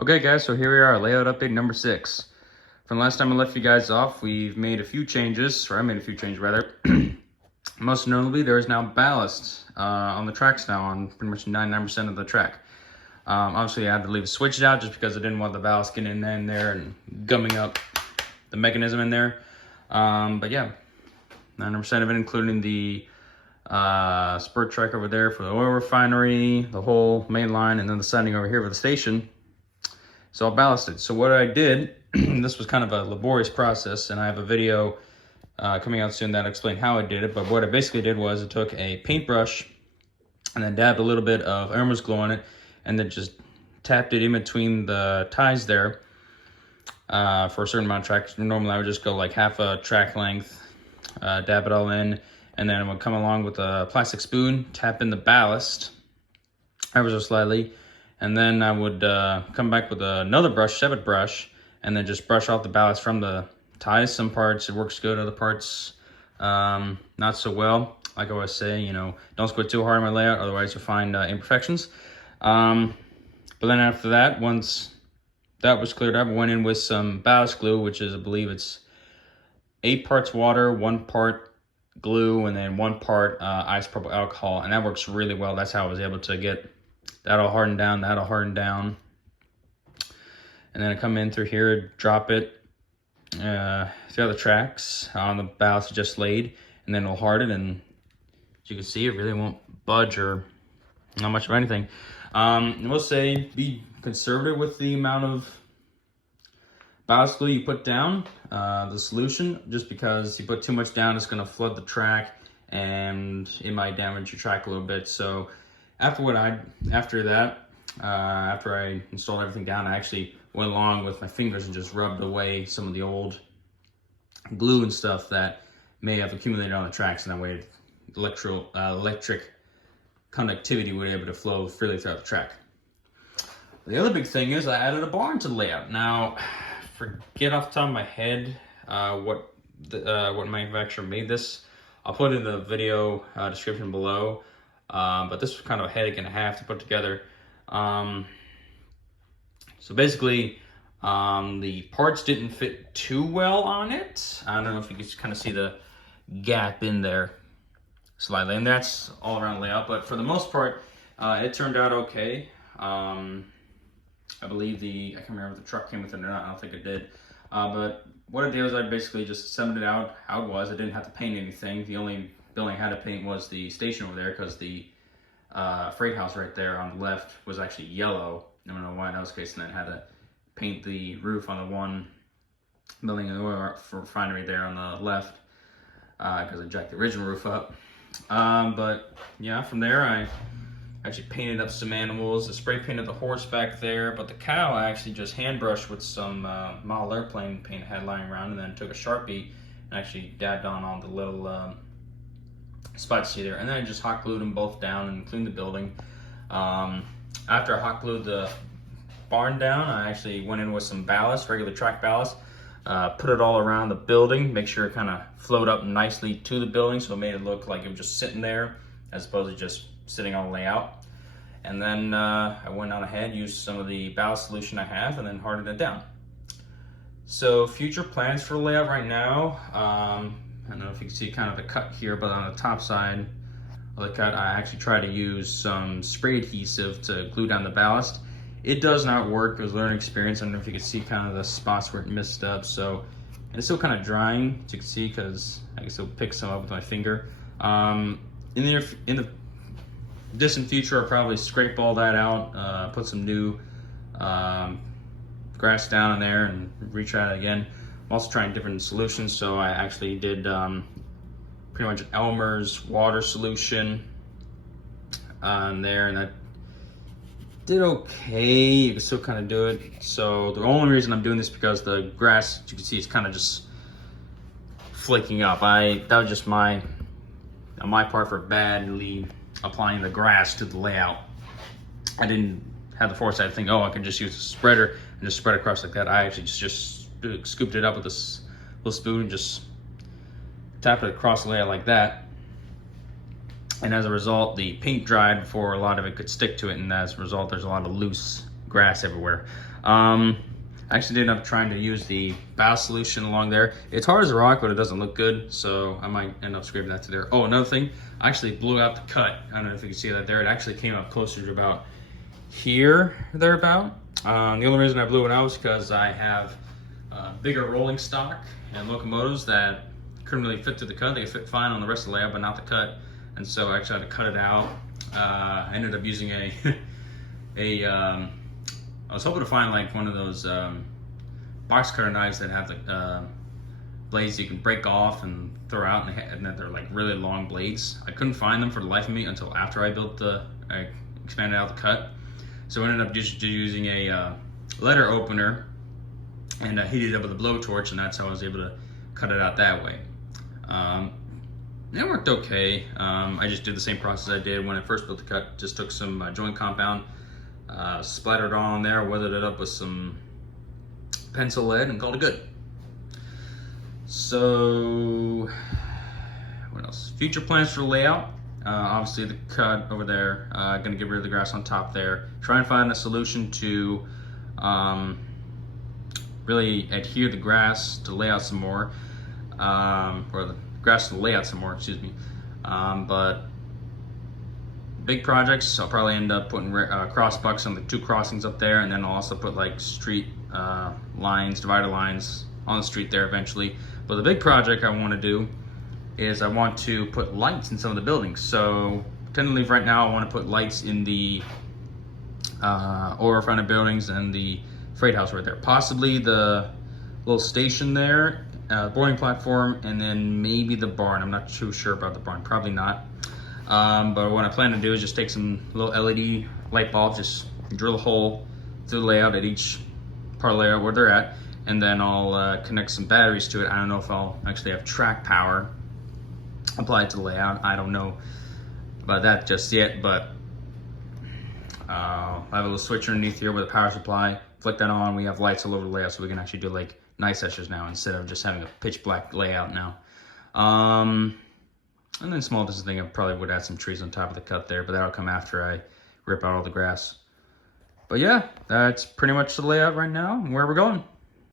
Okay guys, so here we are, layout update number 6. From the last time I left you guys off, we've made a few changes, or I made a few changes rather. Most notably, there is now ballast on the tracks now on pretty much 99% of the track. Obviously I had to leave it switched out just because I didn't want the ballast getting in there and gumming up the mechanism in there. But yeah, 99% of it, including the spurt track over there for the oil refinery, the whole main line, and then the siding over here for the station. So all ballasted. So what I did, this was kind of a laborious process, and I have a video coming out soon that explained how I did it. But what I basically did was I took a paintbrush and then dabbed a little bit of Ballast Glue on it, and then just tapped it in between the ties there for a certain amount of track. Normally I would just go like half a track length, dab it all in, and then I would come along with a plastic spoon, tap in the ballast ever so slightly. And then I would come back with another brush, separate brush, and then just brush off the ballast from the ties. Some parts it works good, other parts not so well. Like I always say, you know, don't squint too hard on my layout, otherwise you'll find imperfections. But then after that, once that was cleared up, I went in with some ballast glue, which is, I believe it's 8 parts water, 1 part glue, and then 1 part isopropyl alcohol, and that works really well. That's how I was able to get that'll harden down, that'll harden down. And then I come in through here, drop it through the tracks on the ballast just laid, and then it'll harden, and as you can see, it really won't budge or not much of anything. I will say, be conservative with the amount of ballast glue you put down, the solution, just because you put too much down, it's gonna flood the track, and it might damage your track a little bit. So after I installed everything down, I actually went along with my fingers and just rubbed away some of the old glue and stuff that may have accumulated on the tracks, and that way electric conductivity would be able to flow freely throughout the track. The other big thing is I added a barn to the layout. Now, forget off the top of my head what manufacturer made this. I'll put it in the video description below. But this was kind of a headache and a half to put together. So basically, the parts didn't fit too well on it. I don't know if you can kind of see the gap in there slightly, and that's all around the layout. But for the most part, it turned out okay. I believe I can't remember if the truck came with it or not. I don't think it did. But what I did was I basically just assembled it out how it was. I didn't have to paint anything. The only building I had to paint was the station over there, because the freight house right there on the left was actually yellow. I don't know why that was the case, and then I had to paint the roof on the one building in the oil refinery there on the left, because I jacked the original roof up. But yeah, from there I actually painted up some animals. I spray painted the horse back there, but the cow I actually just hand brushed with some model airplane paint I had lying around, and then took a Sharpie and actually dabbed on all the little spots you see there, and then I just hot glued them both down and cleaned the building. After I hot glued the barn down, I actually went in with some ballast, regular track ballast, put it all around the building, make sure it kind of flowed up nicely to the building, so it made it look like it was just sitting there as opposed to just sitting on the layout. And then I went on ahead, used some of the ballast solution I have, and then hardened it down. So future plans for the layout right now, I don't know if you can see kind of the cut here, but on the top side of the cut, I actually try to use some spray adhesive to glue down the ballast. It does not work. It was a learning experience. I don't know if you can see kind of the spots where it missed up. So, and it's still kind of drying, as you can see, because I can still pick some up with my finger. In the distant future, I'll probably scrape all that out, put some new grass down in there, and retry it again. I'm also trying different solutions, so I actually did pretty much Elmer's water solution on there, and that did okay. You can still kind of do it. So the only reason I'm doing this is because the grass, as you can see, is kind of just flaking up. That was just on my part for badly applying the grass to the layout. I didn't have the foresight to think, oh, I could just use a spreader and just spread across like that. I actually just scooped it up with this little spoon and just tapped it across the layout like that. And as a result, the paint dried before a lot of it could stick to it, and as a result, there's a lot of loose grass everywhere. I actually ended up trying to use the ballast solution along there. It's hard as a rock, but it doesn't look good, so I might end up scraping that to there. Oh, another thing, I actually blew out the cut. I don't know if you can see that there. It actually came up closer to about here, thereabout. The only reason I blew it out was because I have bigger rolling stock and locomotives that couldn't really fit to the cut. They fit fine on the rest of the layout, but not the cut. And so I actually had to cut it out. I ended up using I was hoping to find like one of those box cutter knives that have the blades you can break off and throw out, and that they're like really long blades. I couldn't find them for the life of me until after I expanded out the cut. So I ended up just using a letter opener and heated it up with a blowtorch, and that's how I was able to cut it out that way. It worked okay. I just did the same process I did when I first built the cut. Just took some joint compound, splattered on there, weathered it up with some pencil lead, and called it good. So, what else? Future plans for the layout. Obviously the cut over there, gonna get rid of the grass on top there. Try and find a solution to really adhere the grass to lay out some more, or the grass to lay out some more, excuse me. But big projects, I'll probably end up putting cross bucks on the 2 crossings up there, and then I'll also put like street lines, divider lines on the street there eventually. But the big project I want to do is I want to put lights in some of the buildings. So tentatively right now I want to put lights in the over-fronted buildings and the freight house right there. Possibly the little station there, boarding platform, and then maybe the barn. I'm not too sure about the barn, probably not. But what I plan to do is just take some little LED light bulbs, just drill a hole through the layout at each part of the layout where they're at, and then I'll connect some batteries to it. I don't know if I'll actually have track power applied to the layout. I don't know about that just yet, but I have a little switch underneath here with a power supply. Flick that on, we have lights all over the layout, so we can actually do like night sessions now instead of just having a pitch black layout now. And then small distance thing, I probably would add some trees on top of the cut there, but that'll come after I rip out all the grass. But yeah, that's pretty much the layout right now and where we're going.